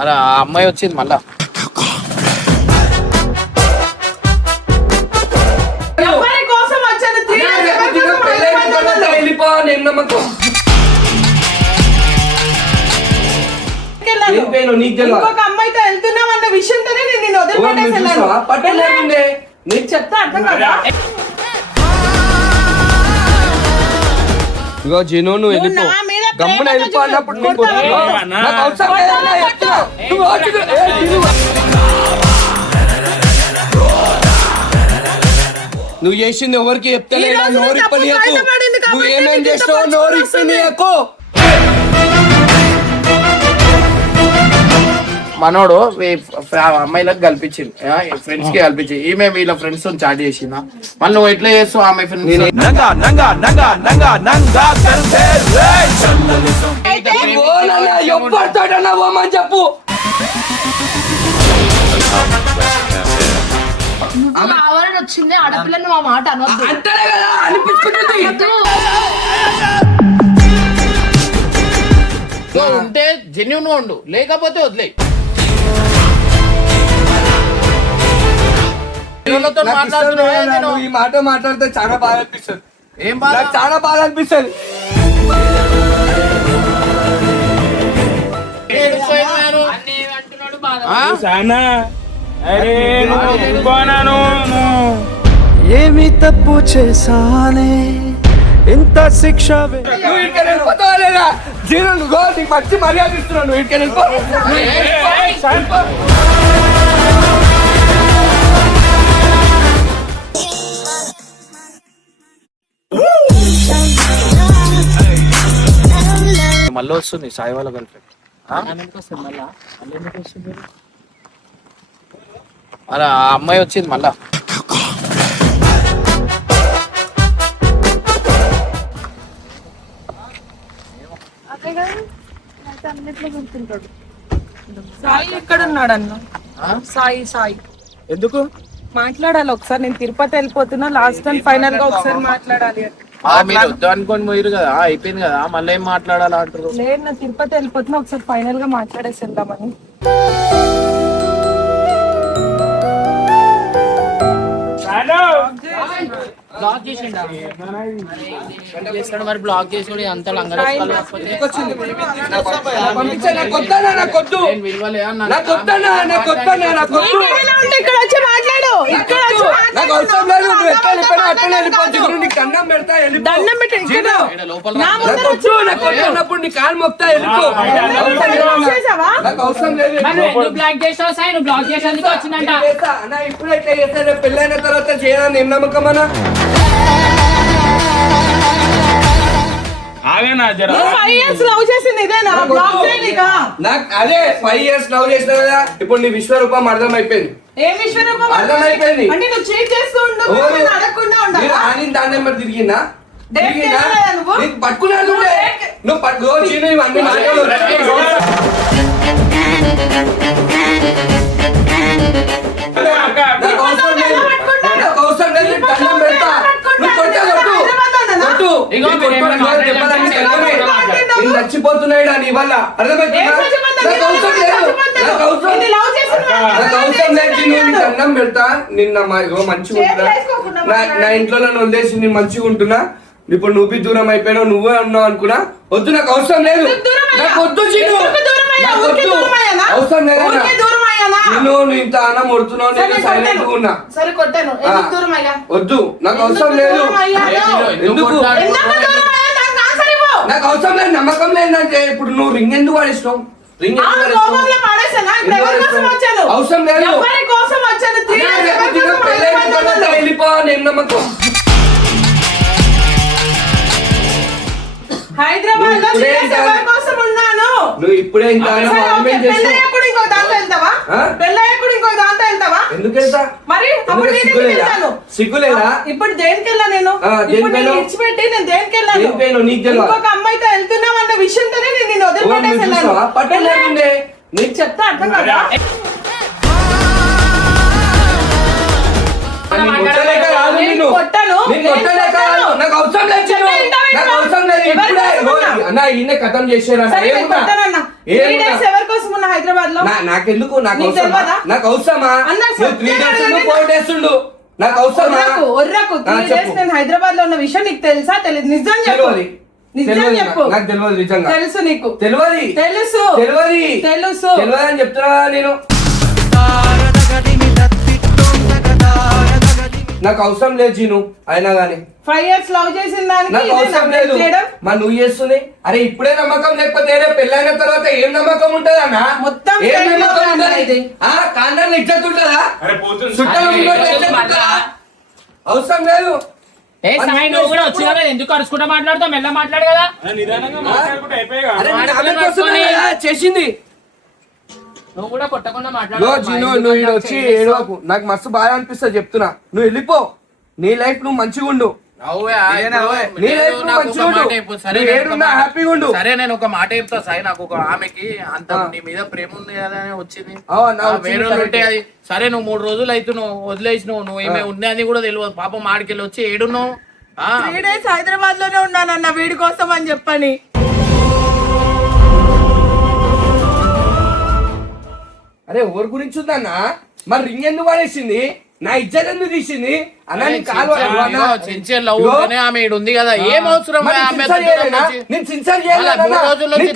అలా ఆ అమ్మాయి వచ్చింది మళ్ళా. ఎవరి కోసం వచ్చాను? 3 days ఎవరి కోసం వెళ్ళిపో నేను నమ్మకం. వెళ్ళాను. ఏం పేరు నీకు తెలియదా? ఇంకొక అమ్మాయితో వెళ్తున్నాం అన్న విషయంతోనే నేను నిన్ను వదిలిపెట్టేసి వెళ్ళాను. పట్టలేకుండే నీకు చెప్తా అర్థం కదా? ఇగో జీను నువ్వు వెళ్ళిపో, నా మీద గమ్మున ప్రేమతో వెళ్ళిపో అన్నప్పుడు నీకు కొడతావా? నాకు అవసరం లేదన్నా చెప్తున్నా. నువ్వు వచ్చి నువ్వు చేసింది ఎవరికి చెప్తానే ఈ రోజు నోరు తప్పు ఇప్పనీయకు. బయటపడింది కాబట్టి నువ్వు ఏమేం నీకు చేస్తావు ఇంత నోరు పచ్చి ఇప్పనీయకు. మనోడు అమ్మాయిలకు కల్పించింది, ఫ్రెండ్స్ కి కల్పించి ఈమె వీళ్ళ ఫ్రెండ్స్ తో చాట్ చేసిందా. మళ్ళీ నువ్వు ఎట్లా చేస్తావు ఆమె ఫ్రెండ్స్? ఎవరితోటన్నా పోమని చెప్పు. కావాలని వచ్చింది ఆడపిల్లని మా మాట అనొద్దు. అంటేనే కదా అనిపించుకుంటుంది. నువ్వు ఉంటే జెన్యున్ గా ఉండు, లేకపోతే వదిలే. నాకు ఇష్టం లేదు. నువ్వు ఈ మాట మాట్లాడితే చాలా బాధ అనిపిస్తుంది. ఏం బాధ? నాకు చాలా బాధ అనిపిస్తుంది. ఏమి తప్పు చేశానే ఇంత శిక్ష నువ్వు ఇక్కడ వెళ్ళిపోతావా లేదా? జీరో నువ్వు నీకు మంచి మర్యాద ఇస్తున్నావు. నువ్వు ఇక్కడ వెళ్ళిపో. మళ్ళీ వస్తుంది సాయి వాళ్ళ గర్ల్ ఫ్రెండ్. అలా ఆ అమ్మాయి వచ్చింది మళ్ళా. సాయి ఎక్కడ ఉన్నాడు అన్న? సాయి సాయి ఎందుకు మాట్లాడాలి ఒకసారి. నేను తిరుపతి వెళ్ళిపోతున్నా, లాస్ట్ అండ్ ఫైనల్ గా ఒకసారి మాట్లాడాలి. మీరు వద్దు అనుకోని పోయిరు కదా, అయిపోయింది కదా, మళ్ళీ ఏం మాట్లాడాలా అంటారు? లేదు, నా తిరుపతి వెళ్ళిపోతున్నా, ఒకసారి ఫైనల్ గా మాట్లాడేసి వెళ్దామని. బ్లాక్ చేసిండా మరి బ్లాక్ చేసి అంత ఇక్కడ వచ్చి మాట్లాడు. దండం పెట్టి బ్లాక్ చేసావు సాయి, నువ్వు బ్లాక్ చేసేందుకు వచ్చిందంట. పెళ్ళైన తర్వాత చేయడానికి ఏం నమ్మకమన్నా? అదే 5 years లవ్ చేసిన కదా, ఇప్పుడు నీ విశ్వరూపం అర్థం అయిపోయింది. అర్థమైపోయింది. దాని నెంబర్ తిరిగిందా? నీకు పట్టుకున్నాను. నువ్వు పట్టుకోవచ్చు ఇవన్నీ మాట్లాడు. చచ్చిపోతున్నాయి నీ వల్ల. అన్నం పెడతా నిన్న మంచిగా ఉంటున్నా. నా ఇంట్లో నన్ను వదిలేసి నేను మంచిగా ఉంటున్నా. ఇప్పుడు నువ్వు దూరం అయిపోయినావు, నువ్వే ఉన్నావు అనుకున్నా. వద్దు, నాకు అవసరం లేదు. నాకు వద్దు అవసరం లేదు. నువ్వు ఇంత అన్నం కొడుతున్నావు, నేను సైలెంట్ గా ఉన్నా. వద్దు, నాకు అవసరం లేదు. ఎందుకు నాకు అవసరం లేదు? నమ్మకం లేదంటే ఇప్పుడు నువ్వు రింగ్ ఎందుకు వాడిస్తావు? రింగ్ అవసరం లేదు. వెళ్ళిపో నేను నమ్మకం. హైదరాబాద్ లో కోసం ఉన్నాను. నువ్వు ఇప్పుడే ఇంత ఎందుకు వెళ్తా? మరి సిగ్గులేదా? ఇప్పుడు దేనికి వెళ్ళా? నేను విడిచిపెట్టి నేను దేనికి వెళ్ళాను? ఇంకొక అమ్మాయితో వెళ్తున్నాం అన్న విషయంతోనే నేను నిన్ను వదిలిపెట్టేసి వెళ్ళాను. పట్టలేకుండే నీకు చెప్తా అర్థం కదా? నాకు అవసరం లేదు. కథం చేశారు. ఎవరి కోసం ఉన్నా హైదరాబాద్ లో? నాకెందుకు నాకు నీకు అవసరమా తెలియదా? నాకు అవసరమా అన్న, నువ్వు 3 days సత్యం ఉండు 4 days ఉండు నాకు అవసరమా ఒర్రకు 3 చెప్పు. days నేను హైదరాబాద్ లో ఉన్న విషయం నీకు తెలుసా తెలియదు నిజం చెప్పు తెలియదు. నిజం తెలియదు చెప్పు నాకు తెలియదు నిజంగా తెలుసు నీకు తెలియదు తెలుసు తెలియదు తెలుసు తెలియదు అని చెప్తున్నా నేను నాకు అవసరం లేదు జీను అయినా గానీ 5 years లవ్ చేసిన దానికి నాకు ఇదేనా అవసరం break లేదు చేయడం? మరి నువ్వు చేస్తుంది అరే ఇప్పుడే నమ్మకం లేకపోతే పెళ్ళైన తర్వాత ఏం నమ్మకం ఉంటది అన్న మొత్తం ఏం fake నమ్మకం love ఉంటది ఇది. కాండాన్ని ఇజ్జత్ ఉంటుందా చుట్టాలు ఉన్నోళ్ళు ఇజ్జత్ ఉంటుందా? అవసరం లేదు ఏ సాయి నువ్వు కూడా వచ్చినా కదా, ఎందుకు అరుచుకుంటా మాట్లాడుతావు? మెల్ల మాట్లాడు కదా. అరే నేను ఆమె కోసమే కదా చేసింది నువ్వు కూడా కొట్టకుండా లో మాట్లాడు. జీను నువ్వు ఈడ వచ్చి ఏడవకు నాకు మస్తు బాగా అనిపిస్తుంది చెప్తున్నా నువ్వు వెళ్ళిపో నీ లైఫ్ నువ్వు మంచిగా ఉండు అవువే, నీ లైఫ్ నాకు నువ్వు ఒక మంచిగా ఉండు మాట చెప్పు. సరే నువ్వు నేను ఒక ఏడున్నా మాట- హ్యాపీగా ఉండు సరే నేను ఒక మాట చెప్తా సాయి నాకు ఒక ఆమెకి అంత నీ మీద ప్రేమ ఉంది కదా అని వచ్చింది నా వచ్చింది వేరే వాళ్ళు ఉంటే correct. అది సరే నువ్వు 3 రోజులు అవుతున్నావు వదిలేసినావు నువ్వు ఏమే ఉన్నాయని కూడా తెలియదు పాపం ఆడికెళ్ళి వచ్చి ఏడున్నావు 3 days హైదరాబాద్ లోనే ఉన్నానన్న వీడి కోసం అని చెప్పని అరే ఎవరి గురించి ఉందన్నా మరి రింగ్ ఎందుకు పడేసింది నా ఇజ్జత్ ఎందుకు తీసింది అన్న నీ కాలు సిన్సియర్ లవ్ ఉంటేనే ఆమె ఈడ ఉంది కదా ఏం అవసరం ఆమె నేను సిన్సియర్ 3 రోజుల నుంచి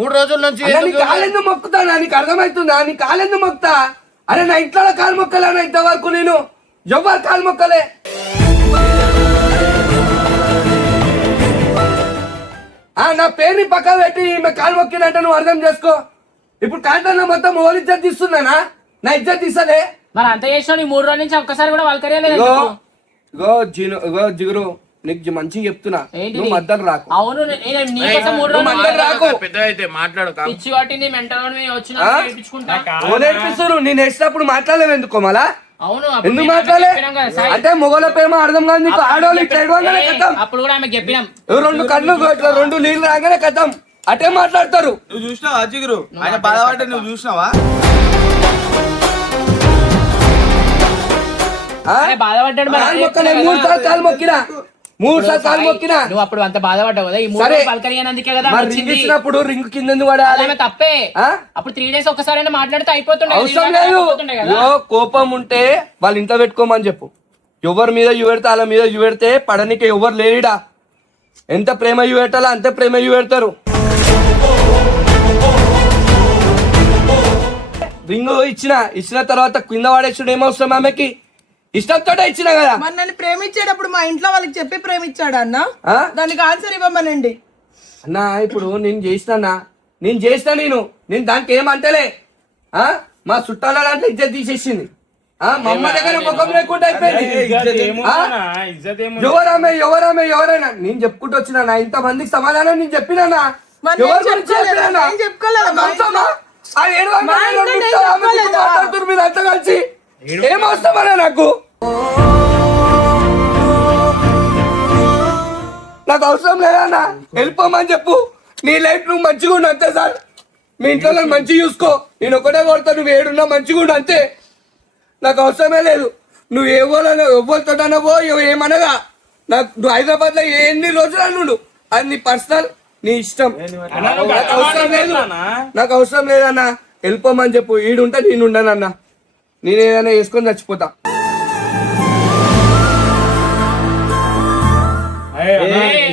3 రోజుల నుంచి ఎందుకు కాలెందుకు మొక్కుతానా నీకు అర్థమవుతుందా నీ కాలెందుకు మొక్కుతా అరే నా ఇంట్లో కాలు మొక్కలేనా ఇంతవరకు నేను ఎవరు కాలు మొక్కలే నా పేరుని పక్క పెట్టి ఈమె కాలు మొక్కినట్టు నువ్వు అర్థం చేసుకో ఇప్పుడు కాంటాన్న మొత్తం ఓల్ ఇజ్జత్ తీస్తున్నానా నా ఇజ్జత్ తీసలే మరి అంత చేసినావు, నీ 3 రోజుల నుంచి ఒక్కసారి కూడా వాళ్ళకరియలేదు. జిగురు నీకు మంచిగా చెప్తున్నా ఏంటిది? నువ్వు మద్దతు రాకు అవును నేను నీకోసం 3 రోజులు మధ్యలో రాకు. పెద్ద అయితే మాట్లాడు పిచ్చి పట్టింది మెంటల్ వచ్చిన నేర్పించుకుంటా. ఓ నేర్పిస్తారు నేను వేసినప్పుడు మాట్లాడలేవు ఎందుకో మళ్ళా అవును ఎందుకు మాట్లాడలే అంటే మొగల ప్రేమ అర్థం కాదు నీకు ఆడవాళ్ళు ఇట్లా ఏడవగానే కథం అప్పుడు కూడా ఆమె చెప్పినాం 2 కళ్ళు ఇట్లా 2 నీళ్ళు రాగానే కథం అటే మాట్లాడతారు నువ్వు చూసినావా జిగురు ఆయన బాధపడ్డా నువ్వు చూసినావా బాధపడ్డాడు మరి. కాలు మొక్కలే 3 సార్లు కాలు మొక్కినా 3 సార్లు కాలు మొక్కినా నువ్వు అప్పుడు అంత బాధపడ్డావు కదా, ఈ 3 సరే. రోజులు పలకరియనందుకే కదా మరి రింగ్ వచ్చింది. ఇచ్చినప్పుడు రింగ్ కింద ఎందుకు పడాలి ఆమె తప్పే. ఆ? అప్పుడు 3 days ఒక్కసారైనా మాట్లాడితే అయిపోతుండే. అవసరం లేదు కోపం ఉంటే వాళ్ళ ఇంట్లో పెట్టుకోమని చెప్పు ఎవరి మీద పెడితే వాళ్ళ మీద పెడితే పడనికి ఎవరు లేడా ఎంత ప్రేమ పెట్టాలో అంత ప్రేమ పెడతారు రింగ్ ఇచ్చిన తర్వాత కింద పడేసుడు ఏమవసరం ఆమెకి ఇష్టంతో ఇచ్చిన కదా మరి నన్ను ప్రేమించేటప్పుడు మా ఇంట్లో వాళ్ళకి చెప్పి ప్రేమించాడు అన్న ఆ? దానికి ఆన్సర్ ఇవ్వమనండి అన్నా ఇప్పుడు నేను చేసిన నేను దానికి ఏమంటలే మా చుట్టాల దాంట్లో ఇజ్జత్ తీసేసింది మా అమ్మ దగ్గర ముఖం లేకుండా అయిపోయింది ఎవరైనా నేను చెప్పుకుంటూ వచ్చినా ఇంతమందికి సమాధానం నేను చెప్పినా మరి నేను చెప్పుకోలేదా? నేను చెప్పుకోలేదా? మా మాట్లాడుతున్నారు మీరు అంతా కలిసి ఏం అవసరమన్నా నాకు అవసరం లేదన్నా వెళ్ళిపోమని చెప్పు నీ లైఫ్ నువ్వు మంచిగా ఉండు అంతే సార్ మీ ఇంట్లో నన్ను మంచిగా చూసుకో నేను ఒకటే కొడతా నువ్వు ఏడున్నా మంచిగా ఉండు అంతే నాకు అవసరమే లేదు నువ్వు ఎవరితోటనవో ఏమనగా నువ్వు హైదరాబాద్ లో ఎన్ని రోజులు అన్నుండు అది నీ పర్సనల్ నీ ఇష్టం నాకు అవసరం లేదన్నా వెళ్ళిపోమని చెప్పు ఈడుంటే నేను ఉండనన్నా నేను ఏదైనా వేసుకొని చచ్చిపోతా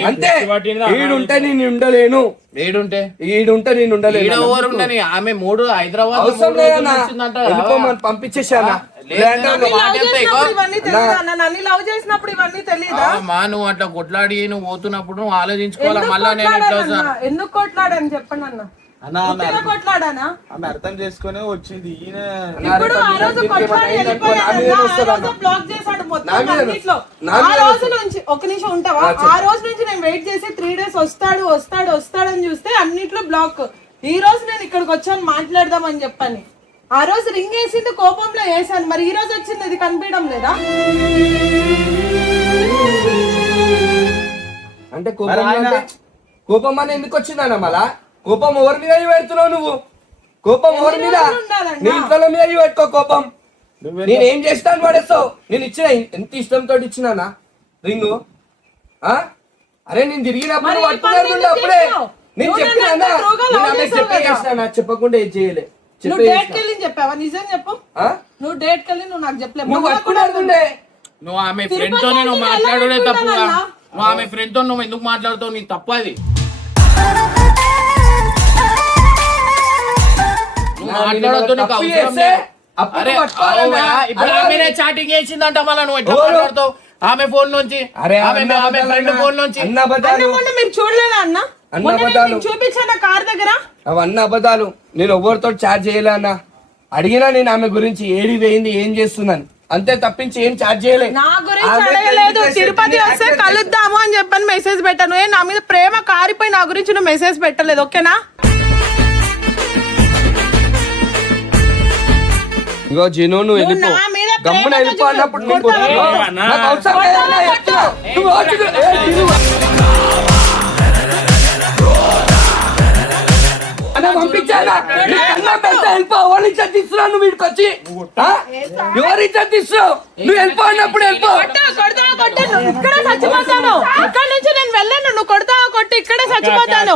అంతే ఈడుంటే నేను ఉండలేను ఈడుంటే నేను ఉండలేను ఆమె 3 హైదరాబాద్ అవసరం లేదన్నా వెళ్ళిపోమని పంపించేసానా ఇవన్నీ తెలియదా అన్న? నన్ను లవ్ చేసినప్పుడు ఇవన్నీ తెలియదా మా నువ్వు అట్లా కొట్లాడి నువ్వు పోతున్నప్పుడు నువ్వు ఆలోచించుకోవాలా మళ్ళా నేను ఎట్లా వస్తా? ఎందుకు కొట్లాడని చెప్పండి అన్న కొట్లాడానా ఆమె అర్థం చేసుకుని వచ్చింది ఈయన ఇప్పుడు ఆ రోజు కొట్లాడి వెళ్ళిపోయాడన్నా, ఆ రోజు బ్లాక్ చేశాడు మొత్తం అన్నిట్లో. ఆ రోజు నుంచి ఒక నిమిషం ఉంటావా ఆ రోజు నుంచి నేను వెయిట్ చేసి 3 days వస్తాడని చూస్తే అన్నిట్లో బ్లాక్ ఈ రోజు నేను ఇక్కడికి వచ్చాను మాట్లాడదామని చెప్పని ఆ రోజు రింగ్ వేసింది కోపంలో వేసాను మరి ఈ రోజు వచ్చింది ఇది కనిపించడం లేదా అంటే కోపం అని ఎందుకు వచ్చిందన్న మళ్ళా కోపం ఎవరి మీద పెడుతున్నావు నువ్వు కోపం ఎవరి మీద నీ ఇంట్లో మీద పెట్టుకో కోపం నేనేం చేస్తాను పడేస్తావు నేను ఇచ్చిన ఎంత ఇష్టంతో ఇచ్చినానా రింగు అరే నేను తిరిగినప్పుడు పట్టుకున్నాను అప్పుడే నేను నువ్వు చెప్పినా నన్ను అన్నా? అంత నేను love ఆమెకు చేసావు చెప్పే కదా. చేసినా అన్నా, చెప్పకుండా ఏం చేయలే నువ్వు చెప్పే డేట్ చేసినా. కెళ్ళి చెప్పావా? నిజం చెప్పు. ఆ? నువ్వు డేట్ కెళ్ళి నువ్వు నాకు చెప్పలే. నువ్వు మొన్న కూడా పట్టుకున్నాడుండే. నువ్వు ఆమె తిరుపతి ఫ్రెండ్ తోనే నువ్వు వెళ్ళి మాట్లాడలే ఎలా తప్పుగా. అనుకుంటానన్నా? నువ్వు ఆమె ఫ్రెండ్ తో నువ్వు ఎందుకు మాట్లాడుతావు? నీ తప్పు అది. నువ్వు మాట్లాడొద్దు, నీకు తప్పు అవసరం చేస్తే లేదు. అప్పుడు అరే పట్టుకోవాలన్నా. అవునా? ఇప్పుడు ఆమెనే చాటింగ్ చేసిందంట, మళ్ళీ నువ్వు ఎట్లా ఎవరు? మాట్లాడతావు? ఆమె ఫోన్ నుంచి, అరే ఆమె ఫ్రెండ్ ఫోన్ నుంచి. అన్న అన్న అబద్ధాలు మొన్న మీరు చూడలేదా అన్న? అన్న మొన్న నేను అబద్ధాలు. మీకు చూపించాను కార్ దగ్గర. అవన్నీ అబద్ధాలు. నేను ఎవరితో చాట్ చేయలే అన్న. అడిగినా నేను ఆమె గురించి ఏడి వేయింది ఏం చేస్తున్నాను అంతే తప్పించి ఏం చాట్ చేయలే. నా గురించి ఆమె అడగలేదు. తెలిసి తిరుపతి వస్తే యాక్సెప్ట్ చేసి- కలుద్దాము అని చెప్పని మెసేజ్ పెట్టాను. నా మీద ప్రేమ కారిపోయి నా గురించి నువ్వు మెసేజ్ పెట్టలేదు. ఓకేనా? ఇగో జిను నువ్వు వెళ్ళిపో. నా మీద గమ్మున ప్రేమతో వెళ్ళిపో అన్నప్పుడు నీకు కొడతావా? నాకు అవసరం లేదన్నా చెప్తున్నా. నువ్వు వచ్చి జిను. అన్న పంపించానా? నీ కన్నం పెడితే వెళ్ళిపో. ఎవరి ఇచ్చేది తీసుకున్నావు నువ్వు వీడికి వచ్చి? ఆ? ఎవరి ఇచ్చేది తీసుకున్నావు? నువ్వు వెళ్ళిపో అన్నప్పుడు వెళ్ళిపో. కొడతావా కొట్టు. ఇక్కడే చచ్చిపోతాను. ఇక్కడ నుంచి నేను వెళ్ళాను. నువ్వు కొడతావా కొట్టు. ఇక్కడే చచ్చిపోతాను.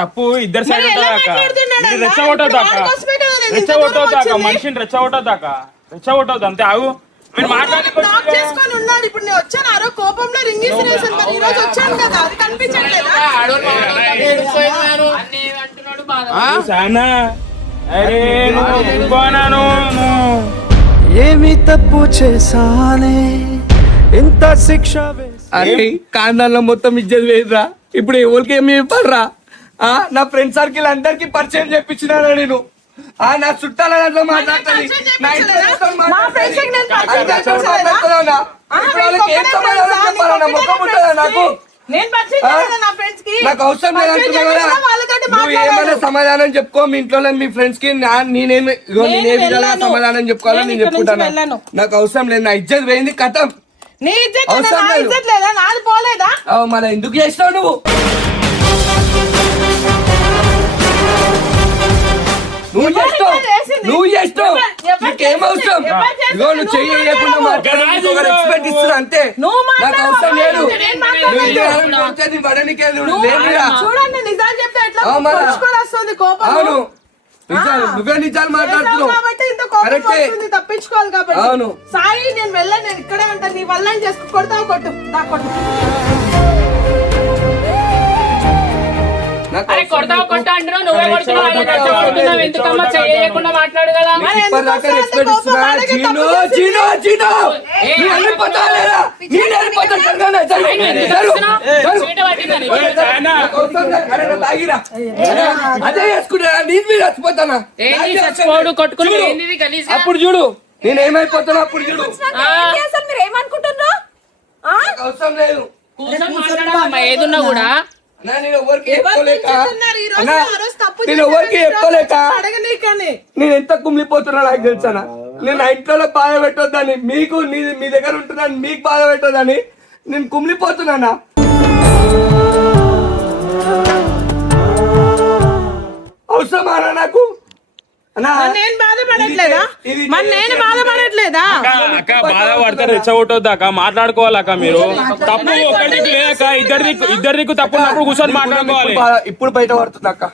తప్పు ఇద్దరు సైడ్ మరి ఎలా ఉంటుంది అక్క. మాట్లాడుతున్నాడు అన్న? రెచ్చగొట్టొద్దు అక్క. ఇప్పుడు వాడి కోసమే కదా నేను ఇంత దూరం రెచ్చగొట్టొద్దు అక్క. వచ్చింది. మనిషిని రెచ్చగొట్టొద్దు అక్క. రెచ్చగొట్టొద్దు అంతే. ఆగు మీరు మాట్లాడి బ్లాక్ చేసుకొని ఉన్నాడు. ఇప్పుడు నేను వచ్చాను. ఆరో కోపంలో రింగ్ వేసాను. మరి ఈ రోజు వచ్చాను కదా, అది కనిపించట్లేదా? ఆడోళ్ళు మాట్లాడతారు, ఏడుస్తాను నేను. ఆ? సానా అరే నువ్వు వెళ్ళిపోనాను. ఏమి తప్పు చేశానే ఇంత శిక్ష వేసి అరే కాండాల్లో మొత్తం ఇజ్జత్ వేయరా. ఇప్పుడు ఎవరికి ఏమి చెప్పాలరా? నా ఫ్రెండ్ సర్కిల్ అందరికి పరిచయం చెప్పించినారా నేను? నా చుట్టాల దాంట్లో మాట్లాడుతుంది. నా ఇంట్లో మా ఫ్రెండ్స్ కి నేను పరిచయం అందరితో చేయించలేదా? మాట్లాడుతున్నానా? ఆహా, ఇప్పుడు నీకు వాళ్ళకి ఏం ఒక్కడే సమాధానం తెలుసా? చెప్పాలన్నా? నీకు ముఖం ఒక్కడే ఉంటుందా తెలుసా? నాకు? నేను పరిచయం చేయలేదా నా ఫ్రెండ్స్ కి? నాకు అవసరం లేదు పరిచయం అంటున్నా కదా. చేయించినా వాళ్ళతోటి నువ్వు ఏమైనా మాట్లాడాను. సమాధానం చెప్పుకో మీ ఇంట్లో మీ ఫ్రెండ్స్ కి. నేనేమి ఇగో నేను నేనే విధాలుగా వెళ్ళాను. సమాధానం చెప్పుకోవాలో నేను నేను ఇక్కడ నుంచి చెప్పుకుంటాను. వెళ్ళాను. నాకు అవసరం లేదు. నా ఇజ్జత్ పోయింది కథం. నీ ఇజ్జత్ లేదా? అవసరం నా లేదు. ఇజ్జత్ లేదా? నాది పోలేదా? మరి ఎందుకు చేసినావు నువ్వు? నువ్వు ఎవరు చేస్తావు. ఇట్లా చేసింది? నువ్వు చేస్తావు. ఎవరు నీకేం అవసరం? ఎవరు చేసింది? ఇగో నువ్వు చెయ్యి నువ్వు వేయకుండా మాట్లాడు. మాట్లాడు. ఎక్స్పెక్ట్ ఇస్తున్నా అంతే. నువ్వు నాకు మాట్లాడు. అవసరం లేదు. నేను మాట్లాడను. నువ్వు ఇల్లు కావాలని కొడితే నీ బడనికే నువ్వు లేదురా. చూడండి నిజాలు చెప్తే ఎట్లా మరి. పొడుచుకొని వస్తుంది కోపం. అవును నిజాలు. నువ్వే నిజాలు మాట్లాడుతున్నావు. కాబట్టి ఇంత కోపం కరెక్టే. వస్తుంది, తప్పించుకోవాలి కాబట్టి. అవును. సాయి నేను వెళ్ళాను, నేను ఇక్కడే ఉంటాను. నీ వల్ల నేను చేసుకు కొడతావు కొట్టు. నా కొట్టు. నాకు అరే అవసరం కొడతావు లేదు. కొట్ట అంటున్నావు. నువ్వే కొడుతున్నావు. ఆయన రెచ్చగొడుతున్నావు. ఎందుకమ్మా చేయకుండా మాట్లాడు కదా. మరి ఎందుకు ఇప్పటిదాకా వస్తుంది రెస్పెక్ట్ కోపం? ఇస్తున్నా. వాడికి జీను తప్పు చేసింది. జీను జీను నీ వెళ్ళిపోతా లేదా? నేను వెళ్ళిపోతా. జరగనా? జరుగు. జరుగు. జరుగు. చీట పట్టిందని. నాకు అవసరం లేదు. అరే నా తాగిరా. అదే వేసుకుంటా. నేను మీరు చచ్చిపోతానా? ఏంది నాకే అవసరం చచ్చిపోడు, లేదు. కొట్టుకుని చూడు. ఏంది ఇది గలీజ్గా? అప్పుడు చూడు నేను ఏమైపోతాను. అప్పుడు చూడు. మీరు ఏమనుకుంటున్నారు? నాకు అవసరం లేదు. కూర్చొని మాట్లాడాలమ్మా ఏదున్నా కూడా. అన్నా, నేను ఎవరికి ఎవరు చెప్పుకోలేక తెచ్చుకున్నారు? ఈ రోజు అన్నా, ఆ రోజు తప్పు నేను చేశారు. ఎవరికి ఈ రోజు చెప్పుకోలేక అడగనీకని. నేను ఎంత కుమిలిపోతున్నా నాకు తెలుసానా? నేను నా ఇంట్లో బాధ పెట్టొద్దని మీకు మీ దగ్గర ఉంటున్నాను మీకు బాధ పెట్టొద్దని నేను కుమిలిపోతున్నానా? అవసరమానా నాకు? అన్నా, మరి నేను బాధపడట్లేదా? ఇది మరి నేను బాధపడట్లేదా? అక్క బాధపడతారు, రెచ్చగొట్టొద్దు అక్క. మాట్లాడుకోవాలక్క మీరు. తప్పు ఒకరికి లేక ఇద్దరి దిక్కు తప్పు ఉన్నప్పుడు కూర్చొని మాట్లాడుకోవాలి. ఇప్పుడు బయట పడుతుంది అక్క.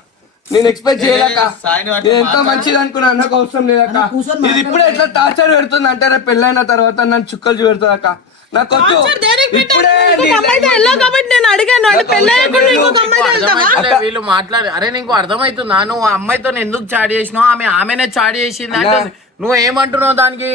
నేను ఎక్స్పెక్ట్ చేయలేక సాయిని పట్టుకొని నేను ఎంతో మంచిది అనుకున్నా. నాకు అవసరం లేదక్క. ఇది ఇప్పుడే ఎట్లా టార్చర్ పెడుతుంది అంటే రేపు పెళ్ళైన తర్వాత నన్ను చుక్కలు చూపెడుతుంది అక్క. నాకు వద్దు. టార్చర్ దేనికి పెట్టారు? ఇప్పుడే ఇంకొక అమ్మాయితో వెళ్ళావు కాబట్టి నేను అడిగాను. అంటే పెళ్ళి అయ్యకుండా ఇంకొక అమ్మాయితో వెళ్తావా? అర్థమైతలే వీళ్ళు మాట్లాడి. అరే నీకు అర్థమవుతుందా? నువ్వు ఆ అమ్మాయితో ఎందుకు చాట్ చేసినావు? ఆమెనే చాట్ చేసింది అంటే నువ్వు ఏమంటున్నావు దానికి?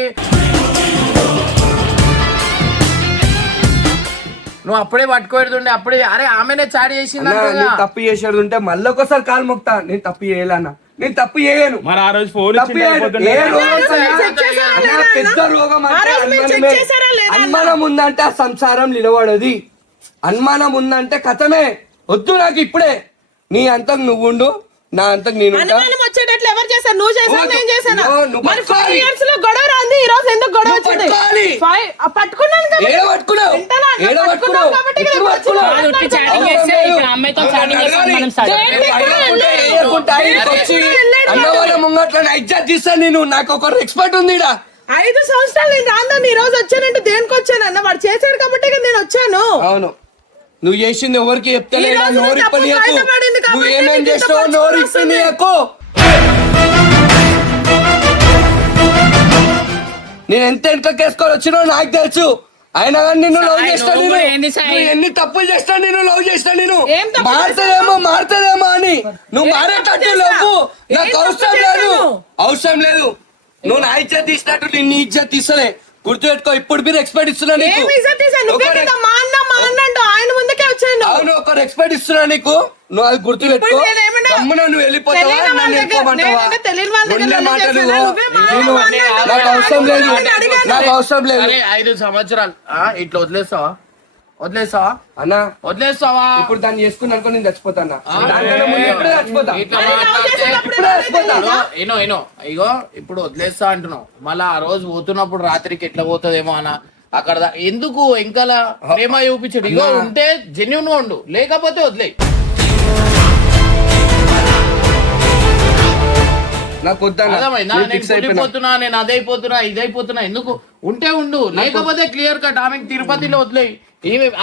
నువ్వు అప్పుడే పట్టుకోడుతుండే. అప్పుడే అరే ఆమెనే చాట్ చేసింది అన్నా, అంటున్నా. నేను తప్పు చేసేది ఉంటే మళ్ళీ ఒకసారి కాలు మొక్తా. నేను తప్పు చేయలేనా? నేను తప్పు చేయను. మరి ఆ రోజు ఫోన్ తప్పు చేయను. ఏ రోగం అన్నా, పెద్ద రోగం ఆ అంటే రోజు మీరు చెక్ అనుమానమే. చేశారా లేదా అన్న? అనుమానం ఉందంటే ఆ సంసారం నిలబడది. అనుమానం ఉందంటే కథమే. వద్దు నాకు ఇప్పుడే. నీ అంతకు నువ్వు ఉండు, నా అంతకు నేను ఉంటా. అనుమానం వచ్చేటట్లు ఎవరు చేశారు? నువ్వు చేసావు, నేను చేశానా? నువ్వు మరి పట్టుకోవాలి. 5 years లో గొడవ రాంది, ఈ రోజు ఎందుకు గొడవ నువ్వు వచ్చింది? పట్టుకోవాలి. పట్టుకున్నాను కాబట్టి. ఏడ పట్టుకున్నావు? వింటానా? ఏడ పట్టుకున్నావు పట్టుకున్నావు? కాబట్టి ఎప్పుడు ఇక్కడ పట్టుకున్నావు? వచ్చి ఉట్టి చాటింగ్ చేస్తే ఇప్పుడు అమ్మాయితో చాటింగ్ చేస్తాం మనం స్టార్ట్. అన్న వాళ్ళ ముంగట్ల నా ఇజ్జత్ తీస్తాను నేను. నాకు ఒక ఎక్స్పర్ట్ ఉంది ఈడ. 5 సంవత్సరాలు నేను రాందని ఈ రోజు వచ్చానంటే దేనికి వచ్చానన్న? వాడు చేశాడు కాబట్టి నేను వచ్చాను. అవును నువ్వు చేసింది ఎవరికి చెప్తలే, ఈ రోజు నోరు తప్పు ఇప్పనీయకు. బయటపడింది కాబట్టి నువ్వు ఏమేం నీకు ఇంత చేస్తావో పచ్చి నోరు వస్తుంది. ఇప్పనీయకు. నేను ఎంత కేసుకొని వచ్చినా నాకు తెలుసు. అయినా కానీ నిన్ను లవ్ చేస్తా, నేను నువ్వు ఎన్ని తప్పులు చేస్తా, నేను లవ్ చేస్తా, నేను ఏం తప్పు మారుతుందేమో అని. నువ్వు మారేటట్టు లేవు, నాకు అవసరం లేదు, అవసరం లేదు. నువ్వు నా ఇజ్జత్ తీసినట్టు నిన్ను ఇజ్జత్ తీసలే. గుర్తుపెట్టుకో, ఇప్పుడు మీరు ఎక్స్పెక్ట్ ఇస్తున్నా నీకు. ఏం ఇజ్జత్ తీసా? నువ్వే కదా మా అన్న అంటూ ఆయన ముందుకే వచ్చాను. అవును, ఒకరు ఎక్స్పెక్ట్ ఇస్తున్నా నీకు. నువ్వు అది గుర్తుపెట్టుకో. ఇప్పుడు నేనేమన్నా గమ్మున నువ్వు వెళ్ళిపోతావా, తెలియని వాళ్ళ నన్ను దగ్గర- వెళ్ళిపోమంటావా? నేనేమన్నా తెలియని వాళ్ళ దగ్గర ఉండే నన్ను మాటలు చేసేదా? నువ్వే మా నేను- అన్న అంటావు. నాకు అవసరం లేదు, అడిగాను. నాకు అవసరం లేదు. అరే 5 సంవత్సరాలు ఇట్లా వదిలేస్తావా? అన్నా వదిలేస్తావా? ఇప్పుడు దాన్ని చేసుకుని అనుకో, నేను చచ్చిపోతాను. దానికన్నా ముందు ఇప్పుడే చచ్చిపోతా. ఇట్లా అరే, లవ్ మాట్లాడితే చేసేటప్పుడు ఇప్పుడే ఎవరైతే చచ్చిపోతా. తెలీదా? ఏనో ఇగో ఇప్పుడు వదిలేస్తా అంటున్నావు, మళ్ళా ఆ రోజు పోతున్నప్పుడు రాత్రికి ఎట్లా పోతుందేమో అన్న అక్కడ ఎందుకు ఇంకలా ప్రేమ చూపించడు. ఇగో ఉంటే జెన్యున్ గా ఉండు, లేకపోతే వదిలే. నాకు వద్దన్నా. అర్థమైందా? నేను నేను ఫిక్స్ అయిపోయినా. కుళ్ళిపోతున్నా, నేను అదైపోతున్నా ఇదైపోతున్నా, ఎందుకు ఉంటే ఉండు, లేకపోతే క్లియర్ కట్. ఆమెకి తిరుపతిలో వదిలేయి.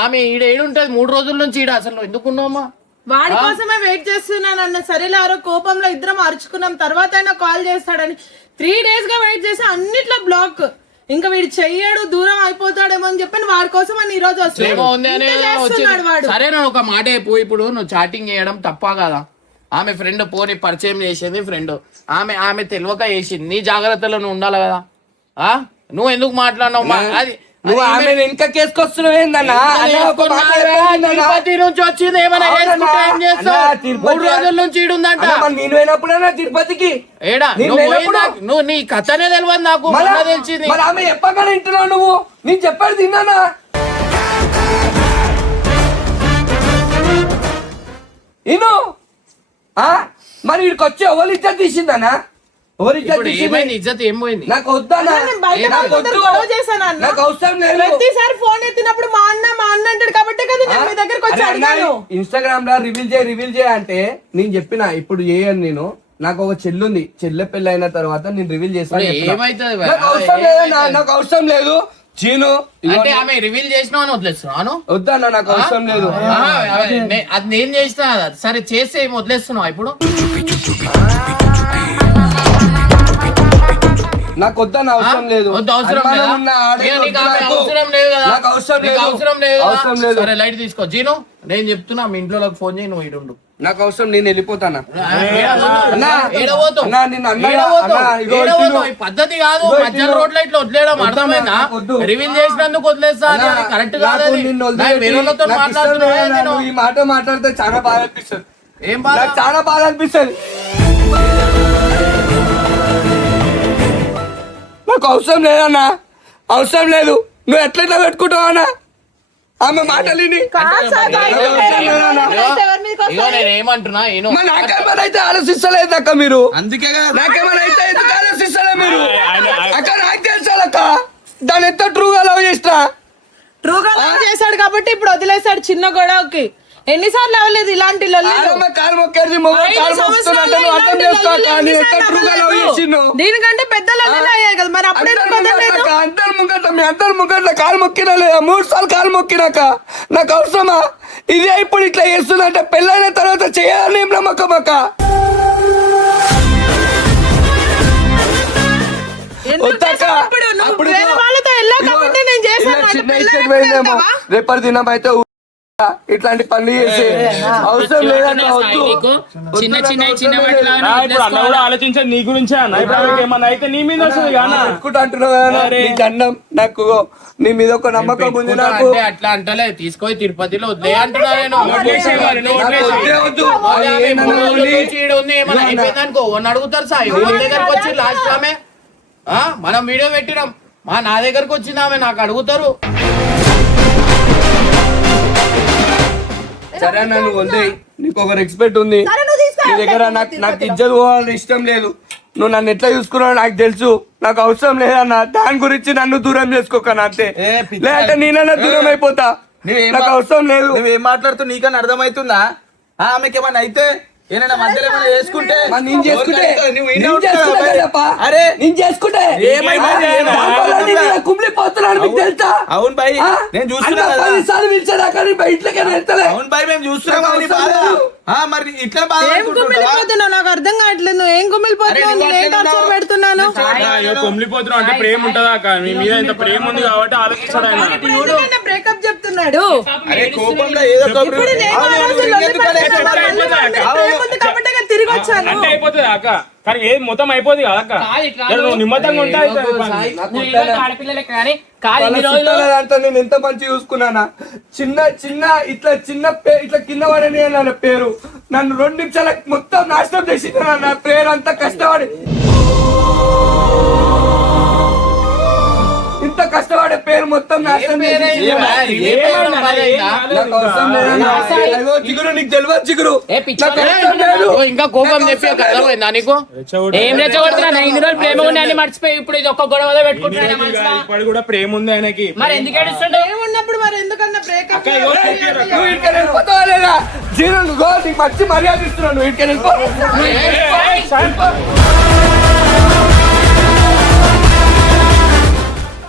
ఆమె ఈడుంటది 3 రోజుల నుంచి ఈడ. అసలు నువ్వు ఎందుకు ఉన్నావమ్మా? వాడి కోసమే వెయిట్ చేస్తున్నాను అన్న. సరేలే, ఆరో కోపంలో ఇద్దరం అరుచుకున్నాం, తర్వాత అయినా కాల్ చేస్తాడని 3 days గా వెయిట్ చేసి అన్నిట్లో బ్లాక్. ఇంకా వీడు చెయ్యడు, దూరం అయిపోతాడేమో అని చెప్పి వాడి కోసం అని ఈ రోజు ఏమో ఉంది అని వస్తున్నాడు వాడు. సరే నేను ఒక మాట అయిపోయి, ఇప్పుడు నువ్వు చాటింగ్ చేయడం తప్పా కదా? ఆమె ఫ్రెండ్ పోని పరిచయం చేసింది ఫ్రెండ్, ఆమె తెలియక చేసింది. నీ జాగ్రత్తలో నువ్వు ఉండాలి కదా. ఆ నువ్వు ఎందుకు మాట్లాడినావు? అది నువ్వు ఆమె వెనక కేసుకొస్తున్నావు ఏందన్నా? అన్నా, ఒక మాట చెప్పండి అన్నా. తిరుపతి నుంచి వచ్చింది, ఏమైనా అవునన్నా. చేసుకుంటే ఏం చేస్తావు? అన్నా, తిరుపతి 3 రోజుల నుంచి ఈడుందంట. అన్నా, మరి నేను పోయినప్పుడన్నా తిరుపతికి ఏడా నేను నువ్వు వెళ్ళినప్పుడు- పోయిందా? నువ్వు నీ కథనే తెలియదు నాకు, మళ్ళా- మొన్న తెలిసింది. మరి ఆమె చెప్పగానే వింటున్నావు నువ్వు. నేను చెప్పాడు తిన్నానా? ఇను మరి వీడికి వచ్చి ఎవరు ఇజ్జత్ తీసిందనా? ఎవరు ఇజ్జత్ ఇప్పుడు తీసింది? ఏమైంది? ఇజ్జత్ ఏం పోయింది? నాకు వద్దనా? నేను బయట నాకు వాళ్ళతో వద్దు. గొడవ చేశాను అన్న. నాకు అవసరం లేదు. ప్రతిసారి ఫోన్ ఎత్తినప్పుడు మా అన్న అంటాడు కాబట్టి కదా నేను మీ దగ్గరకు వచ్చి అడిగాను. ఇన్స్టాగ్రామ్ లో రివీల్ చేయ అంటే నేను చెప్పిన ఇప్పుడు చేయను. నేను నాకు ఒక చెల్లుంది, చెల్లె పెళ్లి అయిన తర్వాత నేను రివీల్ చేస్తాను. ఇప్పుడు ఏమైతుంది భయ్? నాకు అవసరం లేదన్నా, నాకు అవసరం లేదు. చీను అంటే ఆమె రివీల్ చేసినావు అని వదిలేస్తున్నాను. వద్దన్నా, నాకు అవసరం లేదు. అది నేను చేసిన. సరే చేస్తే ఏమి వదిలేస్తున్నావు ఇప్పుడు? నాకు వద్దన్న, అవసరం లేదు. వద్దు, అవసరం అనుమానం లేదా? ఉన్న ఆడే ఇక నీకు వద్దు ఆమె నాకు. అవసరం లేదు కదా? నాకు అవసరం నీకు లేదు. అవసరం లేదు కదా? అవసరం లేదు. సరే లైట్ తీసుకో. జీను నేను చెప్తున్నా, మీ ఇంట్లో ఫోన్ చేయి, నువ్వు ఈడుండు. నాకు అవసరం, నేను వెళ్ళిపోతానా. అన్నా, ఏడవోతావు? అన్నా, నిన్ను అన్నా, ఏడవోతావు? అన్నా, ఇగో ఏడవోతావు? ఇదిగో. ఈ పద్ధతి కాదు. ఇగో మధ్యలో ఇదిగో. రోడ్లో ఇట్లా వదిలేయడం వద్దన్నా, అర్థమైందా? నాకు వద్దు. రివీల్ చేసినందుకు వదిలేస్తా అని అన్నా, కరెక్ట్ నాకు కాదు. నిన్ను నాకు వదిలిపెట్టి వేరే వాళ్ళతో నాకు ఇష్టం మాట్లాడుతున్నా లేదు. నేను. నువ్వు ఈ మాట మాట్లాడితే చాలా బాధ అనిపిస్తుంది. ఏం బాధ? నాకు చాలా బాధ అనిపిస్తుంది. నాకు అవసరం లేదన్నా, అవసరం లేదు. నువ్వు ఎట్లా పెట్టుకుంటావు అన్నా ఆమె మాటలిని? కాదు సార్, బయట ఎవరి మీదకి ఇగో వస్తాయి? నేను ఏమంటున్నా ఈయన మరి నాకేమైనా అయితే ఆలోచిస్తలేదు అక్క మీరు. అందుకే కదా నాకేమైనా అయితే ఎందుకు ఆలోచిస్తలే మీరు? అక్క నాకు తెలుసాలక్క, దాని ఎంత ట్రూగా లవ్ చేస్తా. ట్రూగా లవ్ చేశాడు కాబట్టి ఇప్పుడు వదిలేశాడు చిన్న గొడవకి. ఎన్నిసార్లు అవ్వలేదు ఇలాంటి లొల్లిలు? ఆడమ్మ కాలు మొక్కేది, మొగ 5 కాలు మొక్కుతున్నట్టు నువ్వు అర్థం చేసుకో అక్క. నేను ఎంత ట్రూగా లవ్ చేసిండు. దీనికంటే పెద్ద లొల్లిలు అయ్యాయి కదా, మరి అప్పుడే అందరి ముంగట మీ అందరి ముంగట కాలు మొక్కినా లేదా? 3 సార్లు కాలు మొక్కినాక నాకు అవసరమా? ఇదే ఇప్పుడు ఇట్లా చేస్తున్నట్టే పెళ్ళైన తర్వాత చేయాలని ఏం నమ్మకం అక్క? వేరే వాళ్ళతో వెళ్ళావు కాబట్టి నేను చేశాను. అంటే పెళ్ళైనప్పుడు వెళ్తావా? రేపటి దినం అయితే ఇట్లాంటి పనులు చేసి అవసరం లేదన్న. వద్దు. చిన్న చిన్న చిన్న ఇప్పుడు అన్న కూడా ఆలోచించేది నీ గురించే అన్న. ఇప్పుడు ఆమెకి ఏమన్నా అయితే నీ మీద వస్తుంది కానీ పెట్టుకుంటా అంటున్నావు కదా, నీ దండం. నాకు నీ మీద ఒక నమ్మకం ఉంది నాకు. అంటే అట్లా అంటలే, తీసుకొని తిరుపతిలో వదిలే అంటున్నా నేను. నాకు వద్దే వద్దు. అది ఏందన్నా ఉంది. అనుకో అడుగుతారు సార్ దగ్గరకు వచ్చి లాస్ట్ ఆమె మనం వీడియో పెట్టినాం, నా దగ్గరకు వచ్చింది ఆమె, నాకు అడుగుతారు. సరే నన్ను వదిలేయ్, నీకు ఒక రెస్పెక్ట్ ఉంది సరే, నువ్వు తీసుకురా. నీ దగ్గర. నాకు ఇజ్జత్ పోవాలని ఇష్టం లేదు. నువ్వు నన్ను ఎట్లా చూసుకున్నావు నాకు తెలుసు. నాకు అవసరం లేదన్న, దాని గురించి నన్ను దూరం చేసుకోకన్నా అంతే. లేదంటే నేనన్నా దూరం అయిపోతా. నాకు అవసరం లేదు. నువ్వేం మాట్లాడుతూ నీకన్నా అర్థమవుతుందా? ఆమెకి ఏమన్నా అయితే ఏమైనా మధ్యలో ఏమైనా చేసుకుంటే మరి నేను చేసుకుంటే నువ్వు నేను ఈయన ఉంటావా చేసుకుంటే మరి? కదప్పా. అరే నేను చేసుకుంటే ఏమైంది? దానివల్ల నేను కుమిలిపోతున్నాను మీకు తెలుసా? అవును బాయ్ ఆ? నేను చూస్తున్నా అన్న కదా. 10 సార్లు పిలిచాడా కానీ బయటలోకి వెళ్తలే. అవును బాయ్ మేము చూస్తున్నాం నాకు నీ అవసరం బాధ. లేదు. ఆ, మరి ఇట్లా బాధ ఏం అనుకుంటున్నావా? కుమిలిపోతున్నావు నాకు అర్థం కావట్లేదు. నువ్వు ఏం కుమిలిపోతున్నావు? నేను ఏం టార్చర్ పెడుతున్నాను? కొమ్మిలిపోతున్నావు అంటే ప్రేమ ఉంటుందా అక్క? మీ మీద ఇంత ప్రేమ ఉంది కాబట్టి ఆలోచిస్తాడు ఆయన. ఎందుకన్నా బ్రేకప్ చెప్తున్నాడు? అరే కోపంలో ఏదో ఒకటి ఇప్పుడు నేను ఆ రోజు లొల్లి పెట్టుకున్నా, మళ్ళీ మా అన్నకి ప్రేమ ఉంది కాబట్టి నేను తిరిగి వచ్చాను. అంటే అయిపోతుంది అక్క, కానీ ఏది మొత్తం అయిపోతుంది కదా అక్క. జర నువ్వు నిమ్మతంగా ఉంటాయి ఆడపిల్లలకి కానీ వాళ్ళ చుట్టాల దాంట్లో నేను ఎంత మంచి చూసుకున్నానా. చిన్న చిన్న ఇట్లా ఇట్లా కింద పడని నా పేరు నన్ను 2 నిమిషాలకు మొత్తం నాశనం చేసింది నా పేరు అంతా కష్టపడి. ఇంత కష్టపడే పేరు మొత్తం నాశనం చేసింది. నాకు అవసరం లేదన్నా. అయ్యో, జిగురు నీకు తెలియదు జిగురు. నాకు అవసరం లేదు. ఇంకా కోపం చెప్పి అర్థమైందా నీకు? ఏం రెచ్చగొడుతున్నా? 5 రోజులు ప్రేమ ఉండి మర్చిపోయి ఇప్పుడు ఇది ఒక్క గొడవ పెట్టుకుంటున్నాడు. ఇప్పుడు కూడా ప్రేమ ఉంది ఆయనకి. మరి ఎందుకు ఏడుస్తుండే? ఏమున్నప్పుడు మరి ఎందుకన్నా బ్రేకప్? నువ్వు ఇక్కడికి వెళ్ళిపోతావా లేదా? జీరో నువ్వు నీకు మంచి మర్యాద ఇస్తున్నావు. నువ్వు ఇక్కడికి వెళ్ళిపో.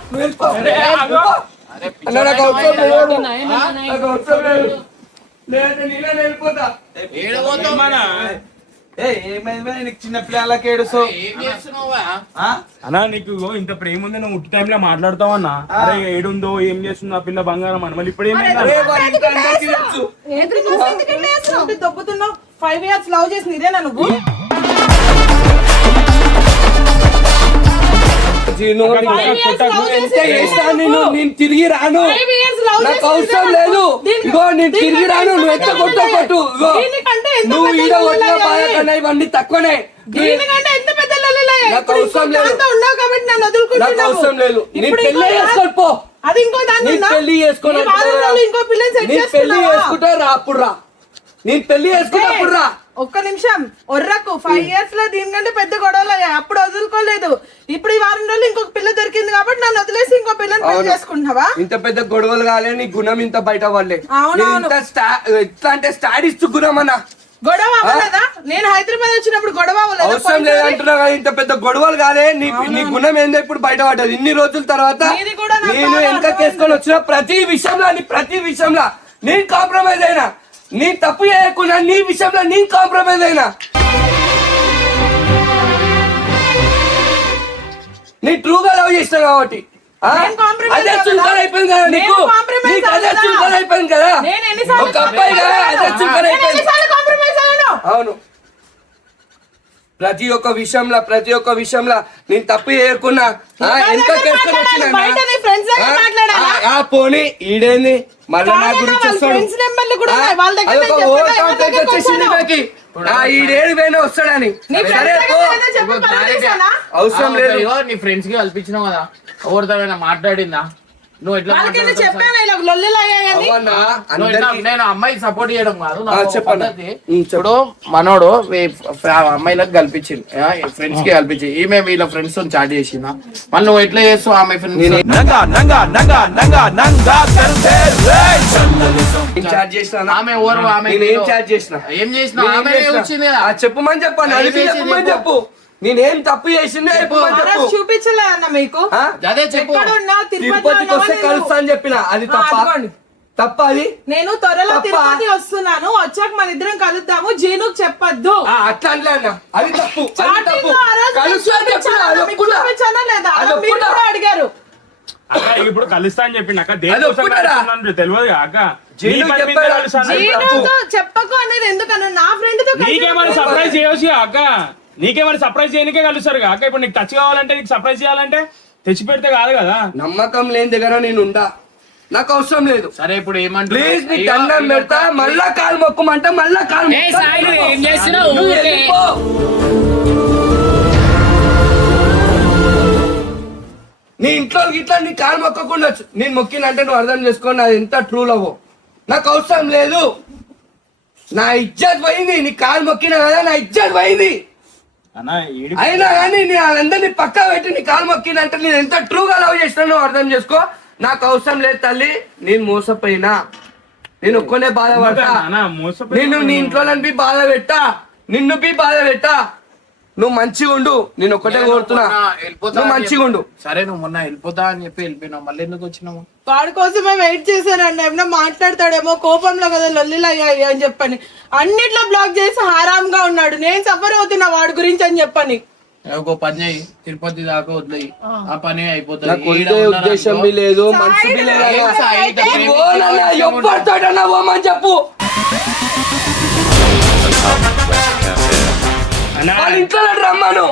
నువ్వు వెళ్ళిపో. అన్న, నాకు అవసరం లేదు. నాకు అవసరం లేదు. లేదంటే నేనే వెళ్ళిపోతా. ఏమైంది బాయ్? నీకు చిన్న పిల్లలకి ఏడుస్తావు. ఏం చేస్తున్నావా? అన్నా నీకు ఇగో ఇంత ప్రేమ ఉంది, నువ్వు ఉట్టి టైంలో మాట్లాడతావు అన్న. అరే ఏడుందో ఏం చేస్తుందో ఆ పిల్ల బంగారం అని. మళ్ళీ ఇప్పుడు ఏమైంది? అరే, వాడి ఇంట్లో అందరికీ తెలుసు. దొబ్బుతున్నావు. 5 years లవ్ చేసింది ఇదేనా నువ్వు? జీను, నువ్వు ఎంత చేసినా నేను తిరిగి రాను. 5 years love నాకు చేసింది అవసరం ఇదేనా లేదు. నువ్వు? ఇగో నేను తిరిగి రాను. నువ్వు ఎంత కొట్టో కొట్టు. ఇగో దీనికంటే ఎంత నువ్వు పెద్ద ఈడ కొట్టిన లొల్లి బాధ అయ్యాయి? కన్నా ఇవన్నీ తక్కువనే. దీనికంటే ఎంత పెద్ద లొల్లి అయ్యాయి? నాకు ఇప్పుడు అవసరం ఇంకో లేదు. దాంతో ఉన్నావు కాబట్టి నన్ను నాకు వదులుకుంటున్నావు. అవసరం లేదు. నీ ఇప్పుడు పెళ్లి ఇంకో చేసుకొని పో. అది ఇంకో దాన్ని నీ ఉందా? పెళ్లి చేసుకొని నీ బాధల్లో ఇంకో పిల్లని సెట్ నీ పెళ్లి చేసుకున్నావా? చేసుకుంటే రా అప్పుడు రా. నీ పెళ్లి చేసుకుంటే అప్పుడు రా. ఒక్క నిమిషం ఒర్రకు. 5 years లో దీనికంటే పెద్ద గొడవలు అయ్యాయి. అప్పుడు వదులుకోలేదు. ఇప్పుడు ఈ వారం రోజులు ఇంకొక పిల్ల దొరికింది కాబట్టి నన్ను వదిలేసి ఇంకో పిల్లని పెళ్లి చేసుకుంటున్నావా? ఇంత పెద్ద గొడవలు కాలే. నీ గుణం ఇంత బయట పడలే. అవునవును. ఎట్లా అంటే స్టాడిస్ట్ గుణం అన్న. గొడవ అవ్వలేదా? నేను హైదరాబాద్ వచ్చినప్పుడు గొడవ అవ్వలేదా? అవసరం లేదంటున్నా కదా. ఇంత పెద్ద గొడవలు కాలే. నీ గుణం ఏందో ఇప్పుడు బయట పడ్డది. ఇన్ని రోజుల తర్వాత నీది కూడా నాకు నేను బాగా వెనకేసుకొని వచ్చిన ప్రతి విషయంలో నేను కాంప్రమైజ్ అయినా. నీ తప్పు చేయకుండా నీ విషయంలో నేను కాంప్రమైజ్ అయినా. నీ ట్రూగా లవ్ చేసినా కాబట్టి నేను compromise అదే అవ్వలేదా? చులకన అయిపోయింది కదా నీకు. నేను compromise నీకు అదే అవ్వలేదా? చులకన అయిపోయింది కదా. నేను ఎన్నిసార్లు ఒక అబ్బాయి కదా అదే చులకన నేను అయిపోయింది. ఎన్నిసార్లు కాంప్రమైజ్ అయ్యాను? అవును. ప్రతి ఒక్క విషయంలో నేను తప్పు చేయకున్నా ఎంత బయట నీ friends దగ్గర మాట్లాడాలా? పోనీ ఈడేంది మళ్ళీ నా కాదన్నా, గురించి వాళ్ళ వస్తాడు. friends నెంబర్లు కూడా ఉన్నాయి. వాళ్ళ దగ్గర అదొక నేను ఓవర్ చెప్పలేదు, ఎవరి కాన్ఫిడెన్స్ దగ్గరకు వచ్చేసింది వచ్చాను? నాకి. ఈడేడు పోయినా వస్తాడని. నీ friends సరే దగ్గర పో. ఏదో చెప్పి పలకరించానా? అవసరం లేదు. నీ ఫ్రెండ్స్ కి కల్పించినావు కదా, ఎవరితో మాట్లాడిందా? నువ్వు ఎట్లా వాళ్ళకి నేను మాట్లాడతావు? చెప్పాను ఇలా లొల్లిలు అయ్యాయని. అవ్వన్నా, నువ్వు ఎట్లా- అందరికీ నేను అమ్మాయికి సపోర్ట్ చేయడం కాదు నా చెప్పండి. పద్ధతి. ఇప్పుడు మనోడు అమ్మాయిలకు కల్పించింది, ఫ్రెండ్స్ కి కల్పించి ఈమె వీళ్ళ ఫ్రెండ్స్ తో చాట్ చేసిందా? మళ్ళీ నువ్వు ఎట్లా చేస్తావు ఆమె ఫ్రెండ్స్? నేను చాట్ చేసినా ఆమె ఎవరు? ఆమె నేనేం చాట్ చేసినా ఏం చేసినా? నేనేం ఆమె చేసినా? వచ్చింది కదా. చెప్పమని చెప్పాను. ఏం అడిగి చేసింది చెప్పమని చెప్పు. చెప్పు. నేనేం తప్పు చేసిందో చెప్పమని ఆ రోజు చెప్పు. చూపించలే అన్న మీకు? ఆ? అదే చెప్పు. ఎక్కడ ఉన్నావు? తిరుపతిలో తిరుపతికి వస్తే ఉన్నావా కలుస్తా నువ్వు? అని చెప్పిన. అది ఆ, తప్ప అదిగోండి. తప్ప అది నేను త్వరలో తప్ప. తిరుపతి వస్తున్నాను. వచ్చాక మన ఇద్దరం కలుద్దాము. జీనుకు చెప్పొద్దు. అట్లా అనలే అన్న. అది తప్పు. అది చాటింగ్ తప్పు. లో ఆ రోజు నేను కలుస్తా అని చెప్పిన. చూపించానా? అది మీకు ఒప్పుకున్నా. చూపించానా లేదా? అది మీరు ఒప్పుకున్నా. కూడా అడిగారు. అక్క ఇప్పుడు కలుస్తా అని చెప్పిండు అక్క. అది దేనికోసం ఒప్పుకున్నారా? కలుస్తున్నాను తెలియదు అక్క. జీను నీ పని మీద చెప్పాడు. కలుస్తాను. జీనుతో చెప్పకు అనేది ఎందుకన్నా? నా ఫ్రెండ్ తో కలిసి నీకేమైనా సర్ప్రైజ్ చేయవచ్చు అక్క. నీకేమైనా సర్ప్రైజ్ చేయడానికే కలుస్తారు అక్క. ఇప్పుడు నీకు టచ్ కావాలంటే, నీకు సర్ప్రైజ్ చేయాలంటే తెచ్చి పెడితే కాదు కదా. నమ్మకం లేని దగ్గర నేను ఉండా. నాకు అవసరం లేదు. సరే ఇప్పుడు ప్లీజ్ నీ దండం పెడతా. మళ్ళా కాలు మొక్కమంటే మళ్ళా కాలు మొక్కుతా. ఏం చేస్తున్నావు? నువ్వు వెళ్ళిపో. నీ ఇంట్లో ఇట్లా నీ కాలు మొక్కకుండా నేను మొక్కినంటే నువ్వు అర్థం చేసుకోండి అది ఎంత ట్రూ లవ్. నాకు అవసరం లేదు. నా ఇజ్జత్ పోయింది. నీ కాలు మొక్కినా కదా నా ఇజ్జత్ పోయింది. అన్న ఏడి అయినా కానీ నేను వాళ్ళందరినీ పక్కా పెట్టి నీ కాలు మొక్కినంటే నేను ఎంత ట్రూగా లవ్ చేసినా నువ్వు అర్థం చేసుకో. నాకు అవసరం లేదు తల్లి. నేను మోసపోయినా, నేను ఒక్కనే బాధపడతా. అన్న మోసపోయి నేను నీ ఇంట్లో బాధ పెట్టా. నిన్ను బి బాధ పెట్టా. నువ్వు మంచిగా ఉండు, నేను ఒక్కటే కోరుతున్నా, నువ్వు మంచిగా ఉండు. సరే నువ్వు మొన్న వెళ్ళిపోతా అని చెప్పి వెళ్ళిపోయినావు, మళ్ళీ ఎందుకు వచ్చినావు? వాడి కోసమే వెయిట్ చేశానండి. ఏమన్నా మాట్లాడతాడేమో కోపంలో కదా లొల్లిలు అయ్యాయి అని చెప్పని అన్నిట్లో బ్లాక్ చేసి హారాంగా ఉన్నాడు. నేను సఫర్ అవుతున్నా వాడి గురించి అని చెప్పని. ఒక పని చేయి, తిరుపతి దాకా వదిలేయి, ఆ పని అయిపోతుంది. నాకు వదిలే ఉద్దేశం బి లేదు, మనసు బి లేదు. ఎవ్వడతాడన్నా ఓమని చెప్పు. వాళ్ళ ఇంట్లో రమ్మను,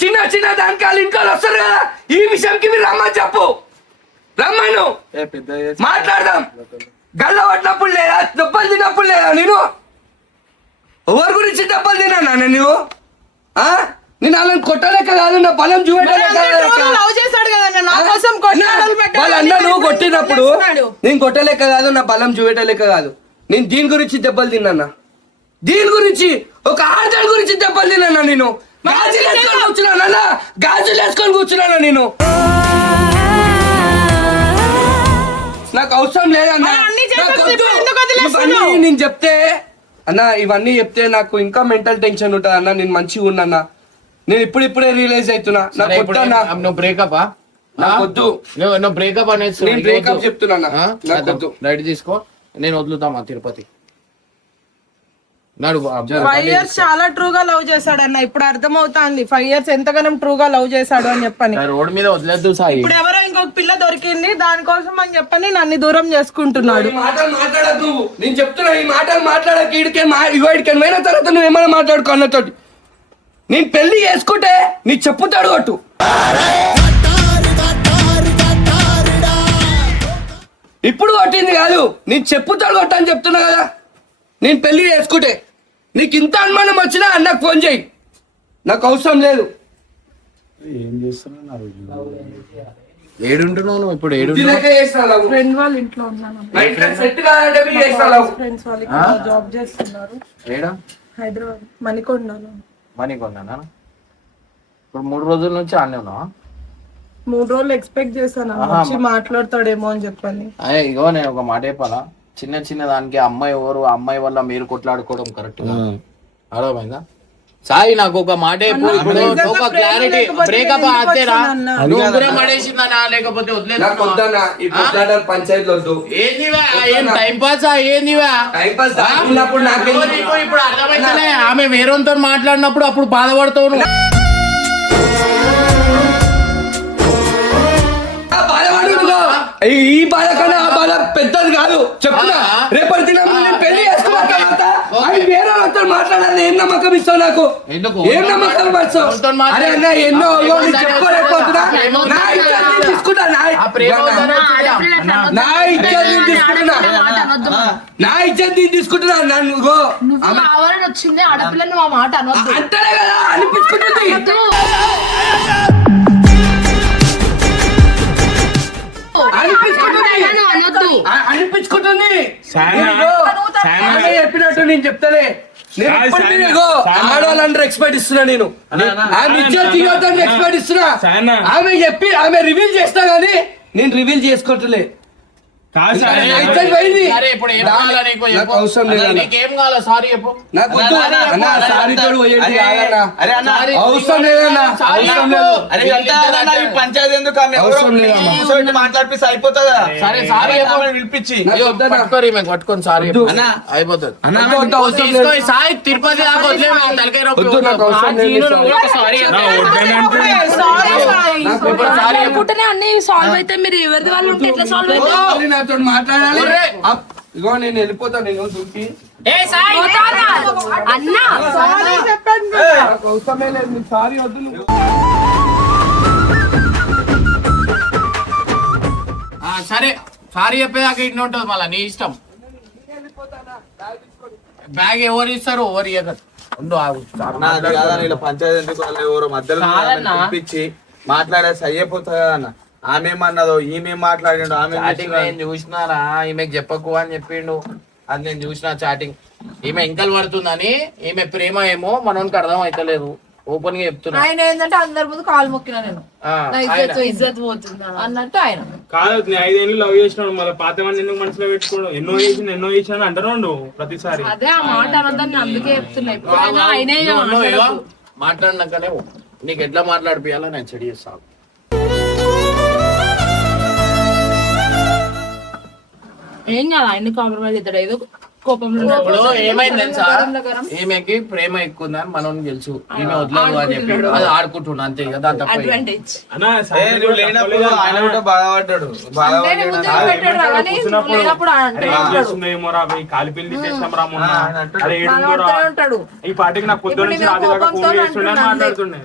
చిన్న చిన్న దానికి వాళ్ళ ఇంట్లో వస్తారు కదా, ఈ విషయంకి మీరు రమ్మని చెప్పు. రమ్మను మాట్లాడదాం. గల్ల పట్టినప్పుడు లేదా, దెబ్బలు తిన్నప్పుడు లేదా? నేను ఎవరి గురించి దెబ్బలు తిన్నా నేను? నేను వాళ్ళని కొట్టలేక కాదు, నా బలం వాళ్ళందరూ కొట్టినప్పుడు నేను కొట్టలేక కాదు, నా బలం చూపెట్టలేక కాదు. నేను దీని గురించి దెబ్బలు తిన్నా, దీని గురించి ఒక ఆడదాని గురించి దెబ్బలు తిన్నా. నేను గాజులు వేసుకొని కూర్చున్నానా, గాజులు వేసుకొని కూర్చున్నానా? నేను నాకు అవసరం లేదన్నా, నేను చెప్తే అన్న ఇవన్నీ చెప్తే నాకు ఇంకా మెంటల్ టెన్షన్ ఉంటుంది అన్న. నేను మంచిగా ఉన్నా, నేను ఇప్పుడే రియలైజ్ అవుతున్నా. నాకు వద్దు అన్న. నువ్వు బ్రేకప్ వద్దు, నువ్వు బ్రేకప్ అనేది నేను బ్రేకప్ చెప్తున్నా. నాకు వద్దు. రైట్ తీసుకో, నేను వదులుతామా తిరుపతి. 5 years చాలా ట్రూగా లవ్ చేశాడు అన్న. ఇప్పుడు అర్థమవుతాంది 5 years ఎంతగానో ట్రూగా లవ్ చేశాడు అని చెప్పని. రోడ్ మీద వదిలేదు సాయి. ఇప్పుడు ఎవరో ఇంకొక పిల్ల దొరికింది, దానికోసం అని చెప్పని నన్ను దూరం చేసుకుంటున్నాడు. మాటలు మాట్లాడద్దు, నేను చెప్తున్నా. ఈ మాటలు మాట్లాడక ఇడికే పోయిన తర్వాత నువ్వు ఏమైనా మాట్లాడుకో అన్నతోటి. నేను పెళ్లి చేసుకుంటే నీ చెప్పుతాడు కొట్టు. ఇప్పుడు కొట్టింది కాదు, నేను చెప్పుతాడు కొట్టు అని చెప్తున్నా కదా. నేను పెళ్లి చేసుకుంటే నీకు ఇంత అనుమానం వచ్చినా అన్నకు ఫోన్ చేయి, నాకు అవసరం లేదు. ఏడుంటున్నావు నువ్వు ఇప్పుడు? ఫ్రెండ్ వాళ్ళ ఇంట్లో ఉన్నాను. ఫ్రెండ్స్ వాళ్ళు జాబ్ చేస్తున్నారు హైదరాబాద్ మణికొండలో. మణికొండనా? ఇప్పుడు 3 రోజుల నుంచి ఆనే ఉన్నావా? 3 రోజులు ఎక్స్పెక్ట్ చేశాను వచ్చి మాట్లాడతాడేమో అని చెప్పని. ఇగో నేను ఒక మాట చెప్పాలా, చిన్న చిన్న దానికి అమ్మాయి ఎవరు, అమ్మాయి వల్ల మీరు కొట్లాడుకోవడం కరెక్ట్ అర్థమైందా సాయి? నాకు ఒక మాట ఇప్పుడు ఒక క్లారిటీ, బ్రేకప్ అంతేనా? నువ్వు దూరం పడేసిందనా లేకపోతే వదిలేదు? ఏందివా ఏం టైం పాస్? ఏందివా ఇప్పుడు అర్థమైతలే? ఆమె వేరేతో మాట్లాడినప్పుడు అప్పుడు బాధపడతావు నువ్వు. ఈ బాధ కన్నా ఆ బాధ పెద్దది కాదు చెప్తున్నా. రేపటి దినం నేను పెళ్లి చేసుకున్న తర్వాత అది వేరే వాళ్ళతో మాట్లాడాలి. ఏం నమ్మకం ఇస్తావు నాకు? ఏం నమ్మకం ఇస్తావు? అరే అన్న ఎన్నో చెప్పలేకపోతున్నా. నా ఇజ్జత్ నేను తీసుకుంటా, నా ఇజ్జత్ నేను తీసుకుంటున్నా, నా ఇజ్జత్ నేను తీసుకుంటున్నా. నన్ను వచ్చింది ఆడపిల్ల, నువ్వు ఆ మాట అనొద్దు. అంటేనే కదా అనిపించుకుంటుంది. అనిపించుకుంటుంది చెప్పినట్టు నేను చెప్తానే. ఆడాలంటే ఎక్స్పర్ట్ ఇస్తున్నా, నేను ఆమె ఎక్స్పర్ట్ ఇస్తున్నా. ఆమె చెప్పి ఆమె రివీల్ చేస్తా గానీ నేను రివీల్ చేసుకోవట్లే. అవసరం లేదు, సారీ చెప్పు. నాకు సారీ తోడు అవసరం లేదన్నా, అవసరం లేదు. పంచాయతీ ఎందుకు మాట్లాడిపిస్తే అయిపోతుందా? సరే సారీ పిలిపించి పట్టుకొని సారీ అయిపోతుంది. సాయి తిరుపతి దాకా అన్ని సాల్వ్ అయితే మీరు ఎవరిది వాళ్ళు ఉంటే ఎట్లా సాల్వ్ అవుతారు? నాతో మాట్లాడాలి. ఇగో నేను వెళ్ళిపోతా, నేను దూకి అవసరమే లేదు. నీకు సారీ వద్దు. సరే సారీ చెప్పేదాకా ఇట్లా ఉంటుంది, మళ్ళీ నీ ఇష్టం. బ్యాగ్ ఎవరు ఇస్తారు ఎవరు ఇవ్వదు. పంచాయతీ ఎందుకు ఎవరో మధ్యలో పిలిపించి మాట్లాడేసి అయిపోతుందా అన్న. ఆమె ఏమన్నదో ఈమె మాట్లాడిండు. ఆమె నేను చూసినారా, ఈమెకు చెప్పకు అని చెప్పిండు. అది నేను చూసిన చాటింగ్. ఈమె ఎంకలు పడుతుందని, ఈమె ప్రేమ ఏమో మనోనికి అర్థం అయితలేదు. ఓపెన్ గా చెప్తున్నా. ఆయన ఏంటంటే అందరి ముందు కాలు మొక్కినా నేను ఆ, నా ఇజ్జత్ పోతుంది అన్నట్టు ఆయన కాదు నీ 5 ఏళ్ళు లవ్ చేసినాడు మళ్ళీ పాత మంది ఎందుకు మనసులో పెట్టుకోడు ఎన్నో చేసిన అంటారు ప్రతిసారి. అదే ఆ మాట అనొద్దని అందుకే చెప్తున్నా. ఎప్పుడైనా ఆయనే నువ్వు ఇగో మాట్లాడినాకనే నీకు ఎట్లా మాట్లాడిపియాలో నేను చెడి చేస్తాను. ఏం కాదు ఆయన్ని కాంప్రమైజ్ అవుతాడు ఏదో కోపంలో ఇప్పుడు ఏమైంది తెలుసా, ఈమెకి ప్రేమ ఎక్కువ ఉందని మనం తెలుసు, ఈమె వదలదు అని చెప్పి అది ఆడుకుంటున్నా అంతే ఇక దాని తప్ప ఏం. అడ్వాంటేజ్ అన్నా ఏ, నువ్వు లేనప్పుడు ఆయన కూడా బాధపడ్డాడు ఏమో రా పోయి కాలి పెళ్లి చేసాం రా మొన్న. ఆయన అంటాడు. అరే ఏడుందో రా. ఉంటాడు ఈ పాటికి నాకు పొద్దున్న నుంచి రాత్రి దాకా ఫోన్ చేస్తుండే మాట్లాడుతుండే.